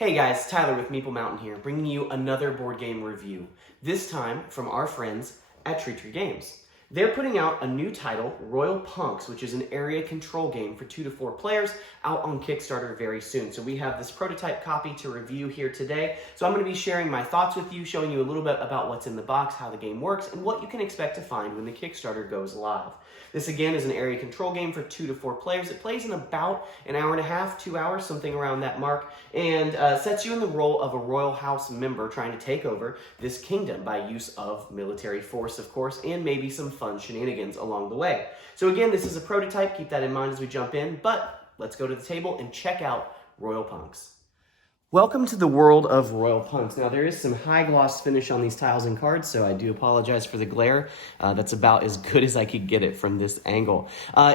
Hey guys, Tyler with Meeple Mountain here, bringing you another board game review. This time from our friends at Tree Games. They're putting out a new title, Royal Punks, which is an area control game for 2 to 4 players, out on Kickstarter very soon. So we have this prototype copy to review here today. So I'm going to be sharing my thoughts with you, showing you a little bit about what's in the box, how the game works, and what you can expect to find when the Kickstarter goes live. This again is an area control game for 2 to 4 players. It plays in about an hour and a half, 2 hours, something around that mark, and sets you in the role of a royal house member trying to take over this kingdom by use of military force, of course, and maybe some fun shenanigans along the way. So again, this is a prototype. Keep that in mind as we jump in, but let's go to the table and check out Royal Punks. Welcome to the world of Royal Punks. Now, there is some high gloss finish on these tiles and cards, so I do apologize for the glare. That's about as good as I could get it from this angle.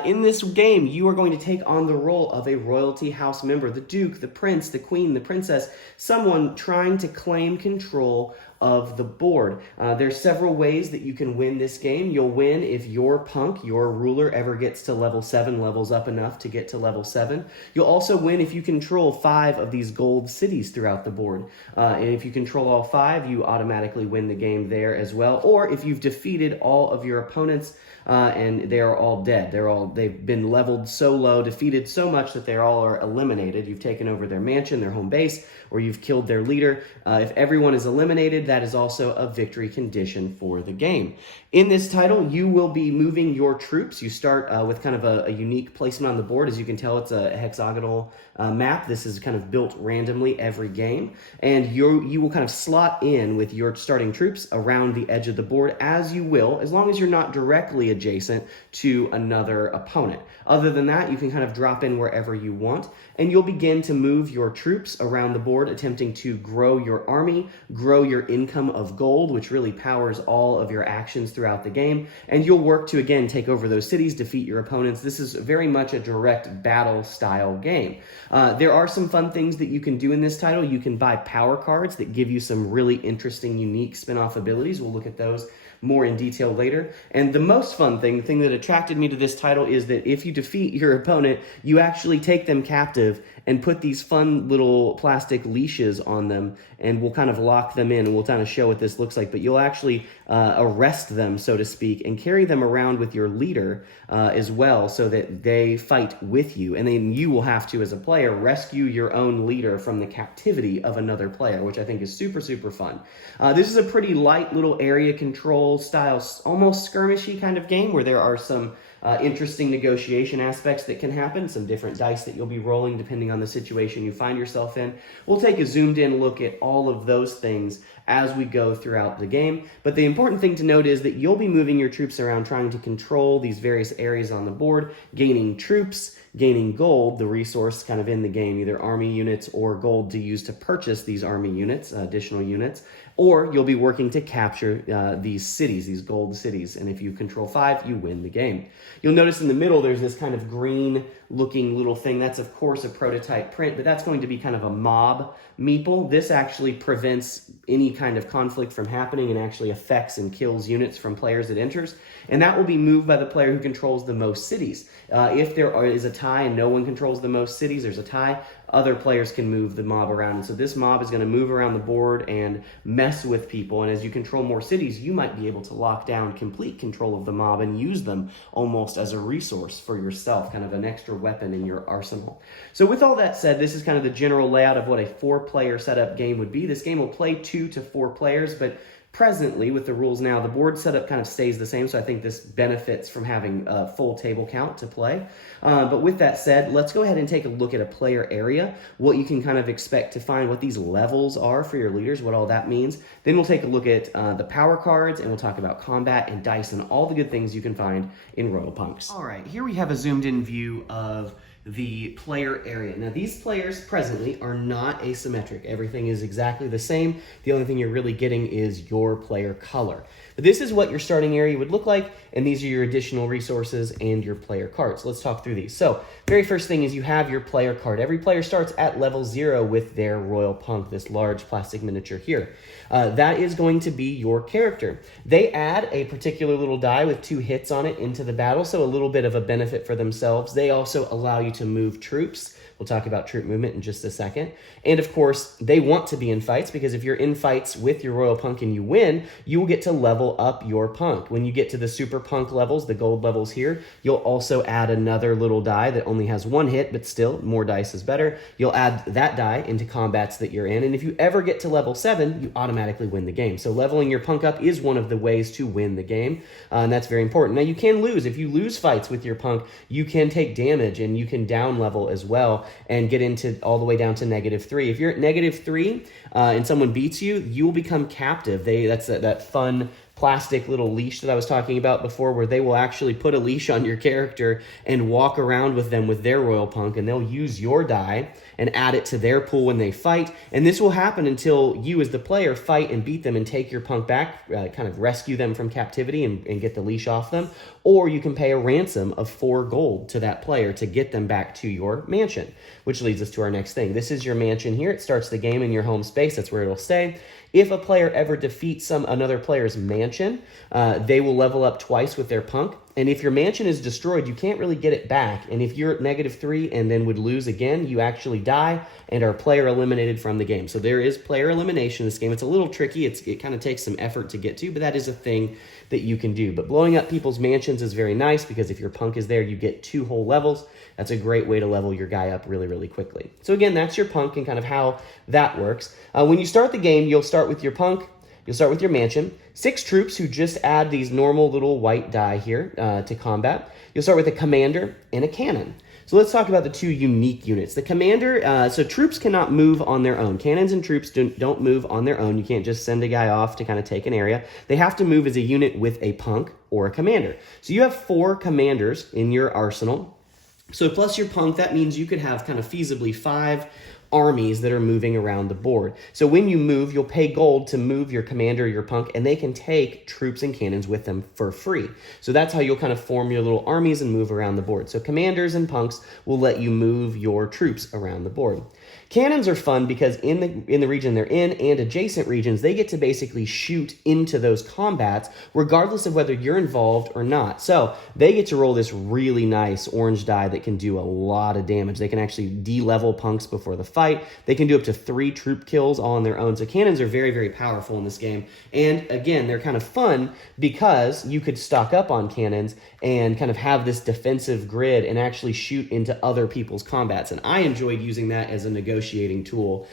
In this game, you are going to take on the role of a royalty house member, the Duke, the Prince, the Queen, the Princess, someone trying to claim control of the board. There's several ways that you can win this game. You'll win if your punk, your ruler, ever gets to level 7, levels up enough to get to level 7. You'll also win if you control 5 of these gold cities throughout the board. And if you control all 5, you automatically win the game there as well. Or if you've defeated all of your opponents and they're all dead. They've been leveled so low, defeated so much that they all are eliminated. You've taken over their mansion, their home base, or you've killed their leader. If everyone is eliminated, that is also a victory condition for the game. In this title, you will be moving your troops. You start with kind of a unique placement on the board. As you can tell, it's a hexagonal map. This is kind of built randomly every game. And you will kind of slot in with your starting troops around the edge of the board as you will, as long as you're not directly adjacent to another opponent. Other than that, you can kind of drop in wherever you want, and you'll begin to move your troops around the board, attempting to grow your army, grow your income of gold, which really powers all of your actions throughout the game, and you'll work to, again, take over those cities, defeat your opponents. This is very much a direct battle style game. There are some fun things that you can do in this title. You can buy power cards that give you some really interesting, unique spin-off abilities. We'll look at those more in detail later. And the most fun thing, the thing that attracted me to this title, is that if you defeat your opponent, you actually take them captive and put these fun little plastic leashes on them, and we'll kind of lock them in, and we'll kind of show what this looks like. But you'll actually arrest them, so to speak, and carry them around with your leader as well, so that they fight with you. And then you will have to, as a player, rescue your own leader from the captivity of another player, which I think is super, super fun. This is a pretty light little area control style, almost skirmishy kind of game, where there are some interesting negotiation aspects that can happen, some different dice that you'll be rolling depending on the situation you find yourself in. We'll take a zoomed in look at all of those things as we go throughout the game. But the important thing to note is that you'll be moving your troops around, trying to control these various areas on the board, gaining troops, gaining gold, the resource kind of in the game, either army units or gold to use to purchase these army units, additional units, or you'll be working to capture these cities, these gold cities. And if you control 5, you win the game. You'll notice in the middle there's this kind of green looking little thing. That's of course a prototype print, but that's going to be kind of a mob meeple. This actually prevents any kind of conflict from happening and actually affects and kills units from players it enters. And that will be moved by the player who controls the most cities. If there is a tie and no one controls the most cities, there's a tie, other players can move the mob around. And so this mob is going to move around the board and mess with people. And as you control more cities, you might be able to lock down complete control of the mob and use them almost as a resource for yourself, kind of an extra weapon in your arsenal. So with all that said, this is kind of the general layout of what a 4-player setup game would be. This game will play 2 to 4 players, but presently, with the rules now, the board setup kind of stays the same, so I think this benefits from having a full table count to play. But with that said, let's go ahead and take a look at a player area, what you can kind of expect to find, what these levels are for your leaders, what all that means. Then we'll take a look at the power cards, and we'll talk about combat and dice and all the good things you can find in Royal Punks. All right, here we have a zoomed-in view of the player area. Now, these players presently are not asymmetric. Everything is exactly the same. The only thing you're really getting is your player color. But this is what your starting area would look like, and these are your additional resources and your player cards. Let's talk through these. So, very first thing is you have your player card. Every player starts at level 0 with their Royal Punk, this large plastic miniature here. That is going to be your character. They add a particular little die with 2 hits on it into the battle, so a little bit of a benefit for themselves. They also allow you to move troops We'll talk about troop movement in just a second. And of course, they want to be in fights because if you're in fights with your royal punk and you win, you will get to level up your punk. When you get to the super punk levels, the gold levels here, you'll also add another little die that only has 1 hit, but still more dice is better. You'll add that die into combats that you're in. And if you ever get to level 7, you automatically win the game. So leveling your punk up is one of the ways to win the game. And that's very important. Now you can lose. If you lose fights with your punk, you can take damage and you can down level as well and get into all the way down to -3. If you're at -3 and someone beats you, you will become captive. That's that fun plastic little leash that I was talking about before, where they will actually put a leash on your character and walk around with them with their royal punk, and they'll use your die and add it to their pool when they fight. And this will happen until you as the player fight and beat them and take your punk back, kind of rescue them from captivity and get the leash off them. Or you can pay a ransom of 4 gold to that player to get them back to your mansion, which leads us to our next thing. This is your mansion here. It starts the game in your home space. That's where it'll stay. If a player ever defeats another player's mansion, they will level up twice with their punk. And if your mansion is destroyed, you can't really get it back. And if you're at -3 and then would lose again, you actually die and are player eliminated from the game. So there is player elimination in this game. It's a little tricky. It kind of takes some effort to get to, but that is a thing that you can do. But blowing up people's mansions is very nice because if your punk is there, you get 2 whole levels. That's a great way to level your guy up really, really quickly. So again, that's your punk and kind of how that works. When you start the game, you'll start with your punk. You'll start with your mansion, 6 troops who just add these normal little white die here to combat. You'll start with a commander and a cannon. So let's talk about the 2 unique units. The commander, so troops cannot move on their own. Cannons and troops don't move on their own. You can't just send a guy off to kind of take an area. They have to move as a unit with a punk or a commander. So you have 4 commanders in your arsenal. So plus your punk, that means you could have kind of feasibly 5 armies that are moving around the board. So when you move, you'll pay gold to move your commander or your punk, and they can take troops and cannons with them for free. So that's how you'll kind of form your little armies and move around the board. So commanders and punks will let you move your troops around the board. Cannons are fun because in the region they're in and adjacent regions, they get to basically shoot into those combats regardless of whether you're involved or not. So they get to roll this really nice orange die that can do a lot of damage. They can actually de-level punks before the fight. They can do up to 3 troop kills all on their own. So cannons are very, very powerful in this game. And again, they're kind of fun because you could stock up on cannons and kind of have this defensive grid and actually shoot into other people's combats. And I enjoyed using that as a negotiating tool.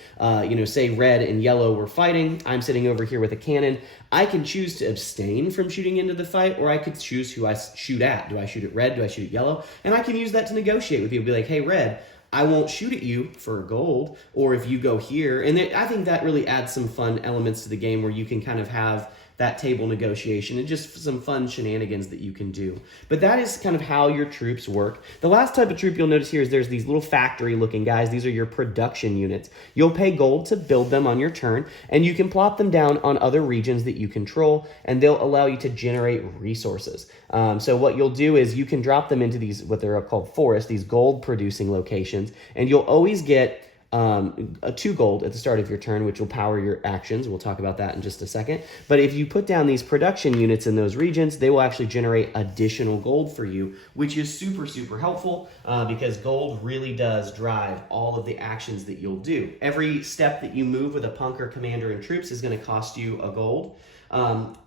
Say red and yellow were fighting. I'm sitting over here with a cannon. I can choose to abstain from shooting into the fight, or I could choose who I shoot at. Do I shoot at red? Do I shoot at yellow? And I can use that to negotiate with people. Be like, hey, red, I won't shoot at you for gold, or if you go here. And I think that really adds some fun elements to the game where you can kind of have that table negotiation and just some fun shenanigans that you can do. But that is kind of how your troops work. The last type of troop you'll notice here is there's these little factory looking guys. These are your production units. You'll pay gold to build them on your turn, and you can plop them down on other regions that you control, and they'll allow you to generate resources. So what you'll do is you can drop them into these, what they're called forests, these gold producing locations, and you'll always get 2 gold at the start of your turn, which will power your actions. We'll talk about that in just a second. But if you put down these production units in those regions, they will actually generate additional gold for you, which is super, super helpful because gold really does drive all of the actions that you'll do. Every step that you move with a punk or commander and troops is going to cost you a gold.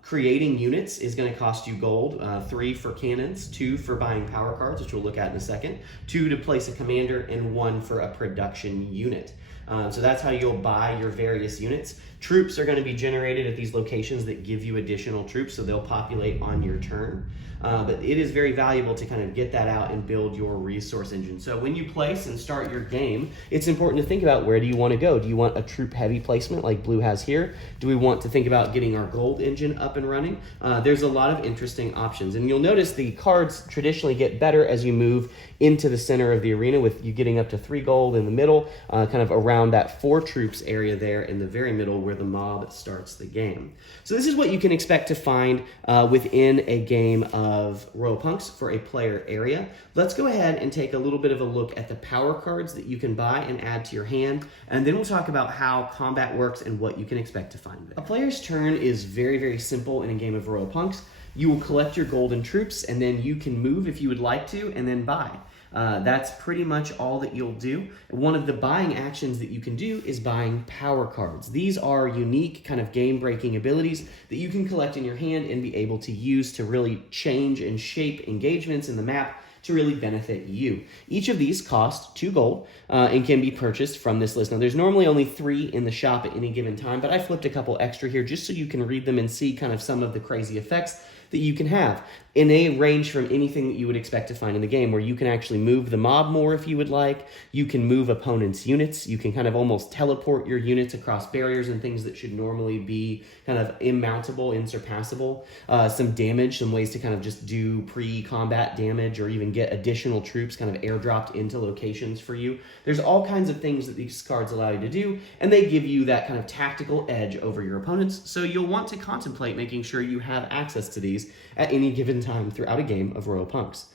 Creating units is going to cost you gold, 3 for cannons, 2 for buying power cards, which we'll look at in a second, 2 to place a commander, and 1 for a production unit. So that's how you'll buy your various units. Troops are going to be generated at these locations that give you additional troops, so they'll populate on your turn. But it is very valuable to kind of get that out and build your resource engine. So when you place and start your game, it's important to think about, where do you want to go? Do you want a troop heavy placement like blue has here? Do we want to think about getting our gold engine up and running? There's a lot of interesting options. And you'll notice the cards traditionally get better as you move into the center of the arena, with you getting up to 3 gold in the middle, kind of around that 4 troops area there in the very middle where the mob starts the game. So this is what you can expect to find within a game of Royal Punks for a player area. Let's go ahead and take a little bit of a look at the power cards that you can buy and add to your hand, and then we'll talk about how combat works and what you can expect to find there. A player's turn is very, very simple in a game of Royal Punks. You will collect your golden troops, and then you can move if you would like to, and then buy. That's pretty much all that you'll do. One of the buying actions that you can do is buying power cards. These are unique kind of game-breaking abilities that you can collect in your hand and be able to use to really change and shape engagements in the map to really benefit you. Each of these cost 2 gold and can be purchased from this list. Now, there's normally only 3 in the shop at any given time, but I flipped a couple extra here just so you can read them and see kind of some of the crazy effects that you can have. And they range from anything that you would expect to find in the game, where you can actually move the mob more if you would like. You can move opponents' units. You can kind of almost teleport your units across barriers and things that should normally be kind of immountable, insurpassable. Some damage, some ways to kind of just do pre-combat damage or even get additional troops kind of airdropped into locations for you. There's all kinds of things that these cards allow you to do, and they give you that kind of tactical edge over your opponents, so you'll want to contemplate making sure you have access to these at any given time throughout a game of Royal Punks.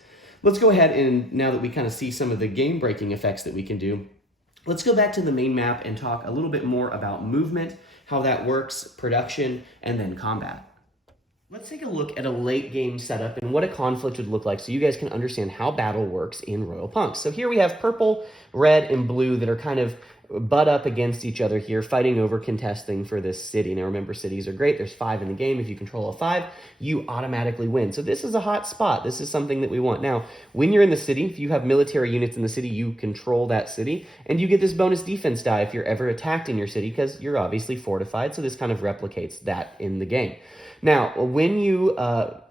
Let's go ahead and, now that we kind of see some of the game-breaking effects that we can do, let's go back to the main map and talk a little bit more about movement, how that works, production, and then combat. Let's take a look at a late game setup and what a conflict would look like so you guys can understand how battle works in Royal Punks. So here we have purple, red, and blue that are kind of butt up against each other here, fighting over contesting for this city. Now remember, cities are great. There's 5 in the game. If you control all 5, you automatically win. So this is a hot spot. This is something that we want. Now, when you're in the city, if you have military units in the city, you control that city, and you get this bonus defense die if you're ever attacked in your city, because you're obviously fortified, so this kind of replicates that in the game. Now, when you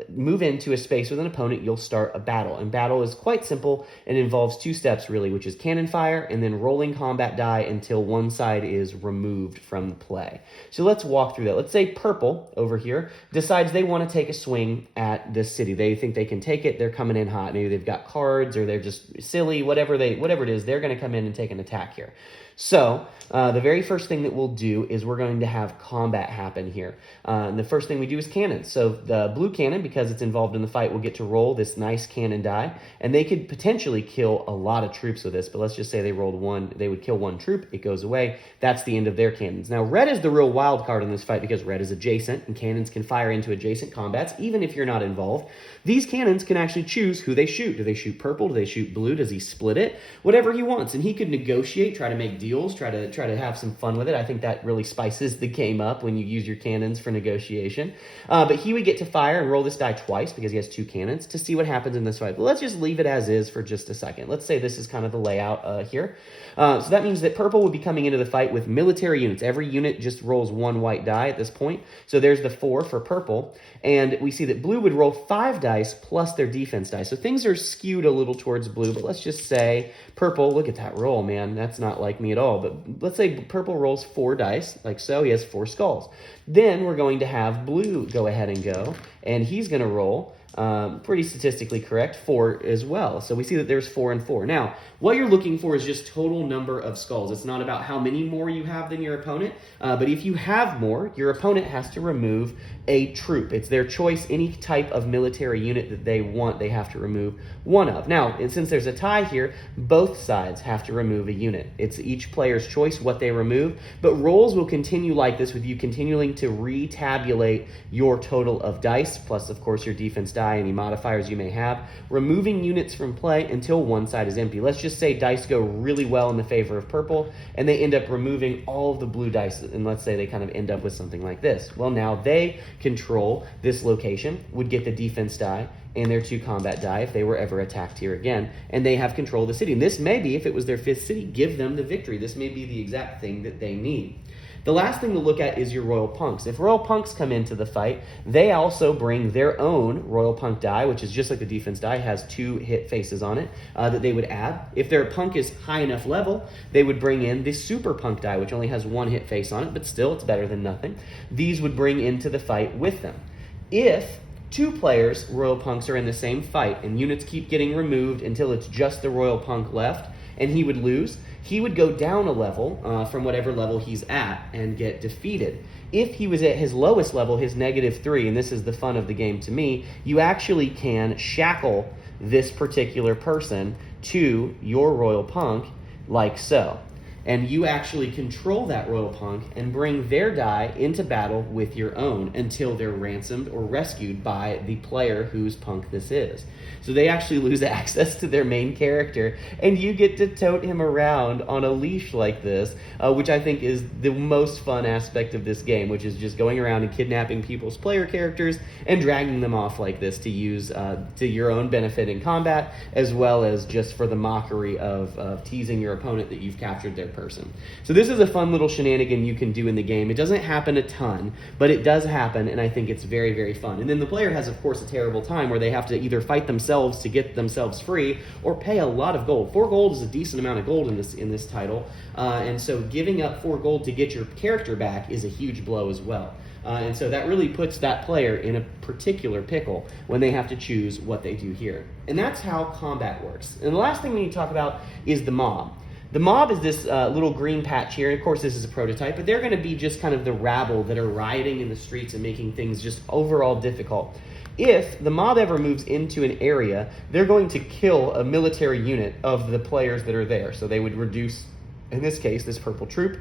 move into a space with an opponent, you'll start a battle. And battle is quite simple and involves 2 steps, really, which is cannon fire and then rolling combat die until one side is removed from play. So let's walk through that. Let's say purple over here decides they want to take a swing at this city. They think they can take it. They're coming in hot. Maybe they've got cards or they're just silly, whatever it is, they're going to come in and take an attack here. So the very first thing that we'll do is we're going to have combat happen here. And the first thing we do is cannons. So the blue cannon, because it's involved in the fight, will get to roll this nice cannon die, and they could potentially kill a lot of troops with this, but let's just say they rolled 1, they would kill 1 troop, it goes away. That's the end of their cannons. Now red is the real wild card in this fight because red is adjacent, and cannons can fire into adjacent combats, even if you're not involved. These cannons can actually choose who they shoot. Do they shoot purple? Do they shoot blue? Does he split it? Whatever he wants, and he could negotiate, try to make deals, try to have some fun with it. I think that really spices the game up when you use your cannons for negotiation. But he would get to fire and roll this die twice because he has 2 cannons to see what happens in this fight. But let's just leave it as is for just a second. Let's say this is kind of the layout here. So that means that purple would be coming into the fight with military units. Every unit just rolls 1 white die at this point. So there's the 4 for purple. And we see that blue would roll 5 dice plus their defense die. So things are skewed a little towards blue, but let's just say purple, look at that roll, man. That's not like me at all. But let's say purple rolls 4 dice, like so. He has 4 skulls. Then we're going to have blue go ahead and go, and he's going to roll, pretty statistically correct, 4 as well. So we see that there's 4 and 4. Now, what you're looking for is just total number of skulls. It's not about how many more you have than your opponent, but if you have more, your opponent has to remove a troop. It's their choice. Any type of military unit that they want, they have to remove 1 of. Now, since there's a tie here, both sides have to remove a unit. It's each player's choice what they remove, but rolls will continue like this with you continuing to retabulate your total of dice, plus, of course, your defense die, any modifiers you may have, removing units from play until one side is empty. Let's just say dice go really well in the favor of purple, and they end up removing all of the blue dice, and let's say they kind of end up with something like this. Well, now they control this location, would get the defense die, and their 2 combat die if they were ever attacked here again, and they have control of the city. And this may be, if it was their 5th city, give them the victory. This may be the exact thing that they need. The last thing to look at is your Royal Punks. If Royal Punks come into the fight, they also bring their own Royal Punk die, which is just like the defense die, has 2 hit faces on it that they would add. If their punk is high enough level, they would bring in the Super Punk die, which only has 1 hit face on it, but still it's better than nothing. These would bring into the fight with them. If 2 players, Royal Punks, are in the same fight and units keep getting removed until it's just the Royal Punk left, and he would lose, he would go down a level from whatever level he's at and get defeated. If he was at his lowest level, his -3, and this is the fun of the game to me, you actually can shackle this particular person to your Royal Punk like so. and you actually control that royal punk and bring their die into battle with your own until they're ransomed or rescued by the player whose punk this is. So they actually lose access to their main character, and you get to tote him around on a leash like this, which I think is the most fun aspect of this game, which is just going around and kidnapping people's player characters and dragging them off like this to use to your own benefit in combat, as well as just for the mockery of teasing your opponent that you've captured their person. So this is a fun little shenanigan you can do in the game. It doesn't happen a ton, but it does happen, and I think it's very, very fun. And then the player has, of course, a terrible time where they have to either fight themselves to get themselves free or pay a lot of gold. 4 gold is a decent amount of gold in this title, and so giving up 4 gold to get your character back is a huge blow as well. And so that really puts that player in a particular pickle when they have to choose what they do here. And that's how combat works. And the last thing we need to talk about is the mob. The mob is this little green patch here. Of course, this is a prototype, but they're going to be just kind of the rabble that are rioting in the streets and making things just overall difficult. If the mob ever moves into an area, they're going to kill a military unit of the players that are there. So they would reduce, in this case, this purple troop,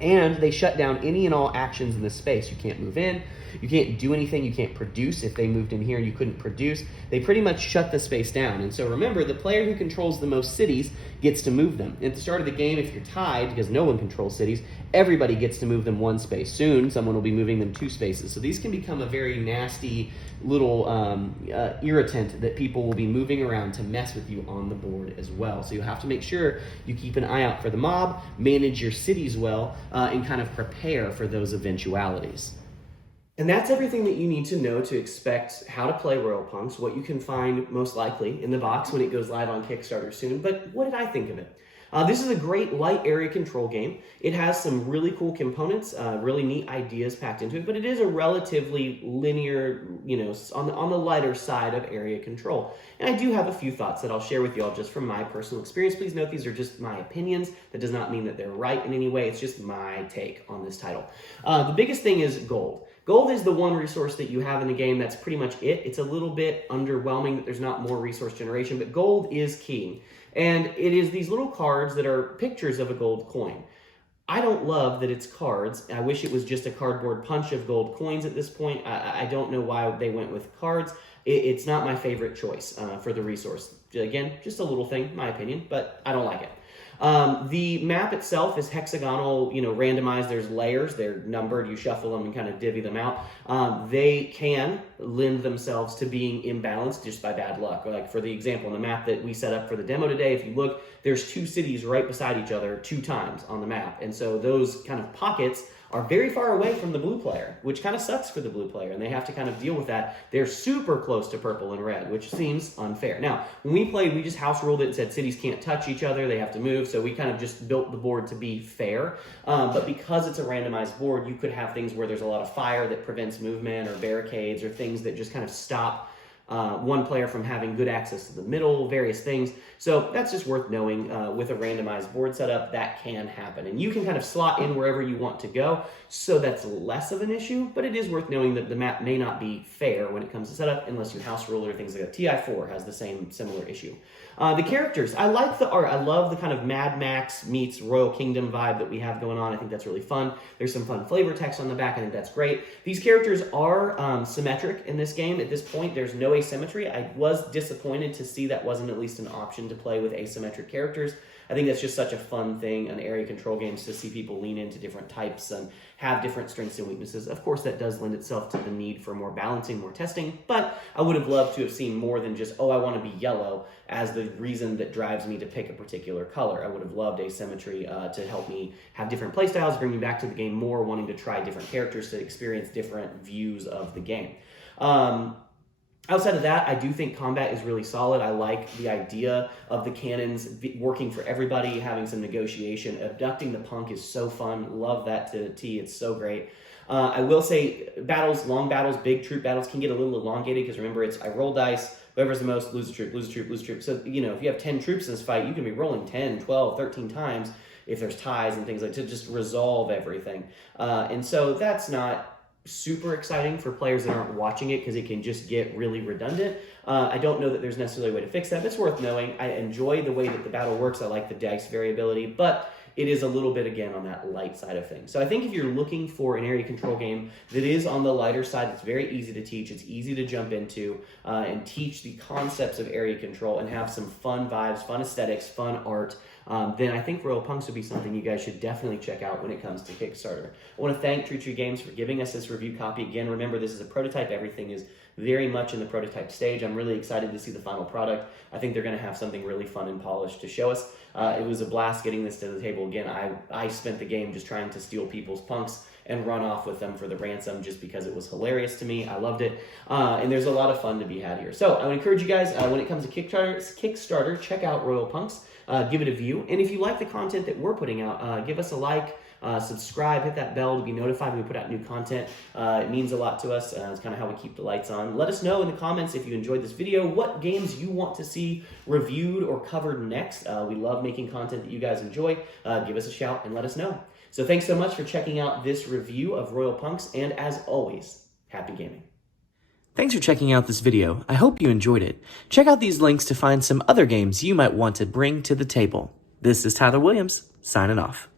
and they shut down any and all actions in this space. You can't move in, you can't do anything, you can't produce. If they moved in here and you couldn't produce, they pretty much shut the space down. And so remember, the player who controls the most cities gets to move them. At the start of the game, if you're tied, because no one controls cities, everybody gets to move them 1 space. Soon, someone will be moving them 2 spaces. So these can become a very nasty little irritant that people will be moving around to mess with you on the board as well. So you have to make sure you keep an eye out for the mob, manage your cities well, and kind of prepare for those eventualities. And that's everything that you need to know to expect how to play Royal Punks, what you can find most likely in the box when it goes live on Kickstarter soon. But what did I think of it? This is a great light area control game. It has some really cool components, really neat ideas packed into it, but it is a relatively linear, on the lighter side of area control. And I do have a few thoughts that I'll share with you all just from my personal experience. Please note these are just my opinions. That does not mean that they're right in any way. It's just my take on this title. The biggest thing is gold. Gold is the one resource that you have in the game. That's pretty much it. It's a little bit underwhelming that there's not more resource generation, but gold is key. And it is these little cards that are pictures of a gold coin. I don't love that it's cards. I wish it was just a cardboard punch of gold coins at this point. I don't know why they went with cards. It's not my favorite choice for the resource. Again, just a little thing, my opinion, but I don't like it. The map itself is hexagonal, randomized. There's layers. They're numbered. You shuffle them and kind of divvy them out. They can lend themselves to being imbalanced just by bad luck. Like for the example, on the map that we set up for the demo today, if you look, there's 2 cities right beside each other 2 times on the map. And so those kind of pockets are very far away from the blue player, which kind of sucks for the blue player, and they have to kind of deal with that. They're super close to purple and red, which seems unfair. Now, when we played, we just house ruled it and said cities can't touch each other, they have to move, so we kind of just built the board to be fair. But because it's a randomized board, you could have things where there's a lot of fire that prevents movement, or barricades, or things that just kind of stop one player from having good access to the middle, various things. So that's just worth knowing. With a randomized board setup, that can happen. And you can kind of slot in wherever you want to go, so that's less of an issue, but it is worth knowing that the map may not be fair when it comes to setup unless you house rule or things like that. TI4 has the similar issue. The characters, I like the art. I love the kind of Mad Max meets Royal Kingdom vibe that we have going on. I think that's really fun. There's some fun flavor text on the back. I think that's great. These characters are symmetric in this game. At this point, there's no asymmetry. I was disappointed to see that wasn't at least an option to play with asymmetric characters. I think that's just such a fun thing on area control games, to see people lean into different types and have different strengths and weaknesses. Of course, that does lend itself to the need for more balancing, more testing, but I would have loved to have seen more than just, oh, I want to be yellow as the reason that drives me to pick a particular color. I would have loved asymmetry to help me have different playstyles, bring me back to the game more, wanting to try different characters to experience different views of the game. Outside of that, I do think combat is really solid. I like the idea of the cannons working for everybody, having some negotiation. Abducting the punk is so fun. Love that to T. It's so great. I will say battles, long battles, big troop battles can get a little elongated because remember, it's I roll dice. Whoever's the most, lose a troop, lose a troop, lose a troop. So, if you have 10 troops in this fight, you can be rolling 10, 12, 13 times if there's ties and things like to just resolve everything. And so that's not super exciting for players that aren't watching it because it can just get really redundant. I don't know that there's necessarily a way to fix that, but it's worth knowing. I enjoy the way that the battle works. I like the dice variability, but it is a little bit, again, on that light side of things. So I think if you're looking for an area control game that is on the lighter side, it's very easy to teach, it's easy to jump into and teach the concepts of area control and have some fun vibes, fun aesthetics, fun art, then I think Royal Punks would be something you guys should definitely check out when it comes to Kickstarter. I want to thank Tree Tree Games for giving us this review copy. Again, remember, this is a prototype. Everything is very much in the prototype stage. I'm really excited to see the final product. I think they're going to have something really fun and polished to show us. It was a blast getting this to the table. Again, I spent the game just trying to steal people's punks and run off with them for the ransom just because it was hilarious to me. I loved it. And there's a lot of fun to be had here. So I would encourage you guys, when it comes to Kickstarter, check out Royal Punks. Give it a view. And if you like the content that we're putting out, give us a like. Subscribe, hit that bell to be notified when we put out new content. It means a lot to us. It's kind of how we keep the lights on. Let us know in the comments if you enjoyed this video, what games you want to see reviewed or covered next. We love making content that you guys enjoy. Give us a shout and let us know. So thanks so much for checking out this review of Royal Punks, and as always, happy gaming. Thanks for checking out this video. I hope you enjoyed it. Check out these links to find some other games you might want to bring to the table. This is Tyler Williams, signing off.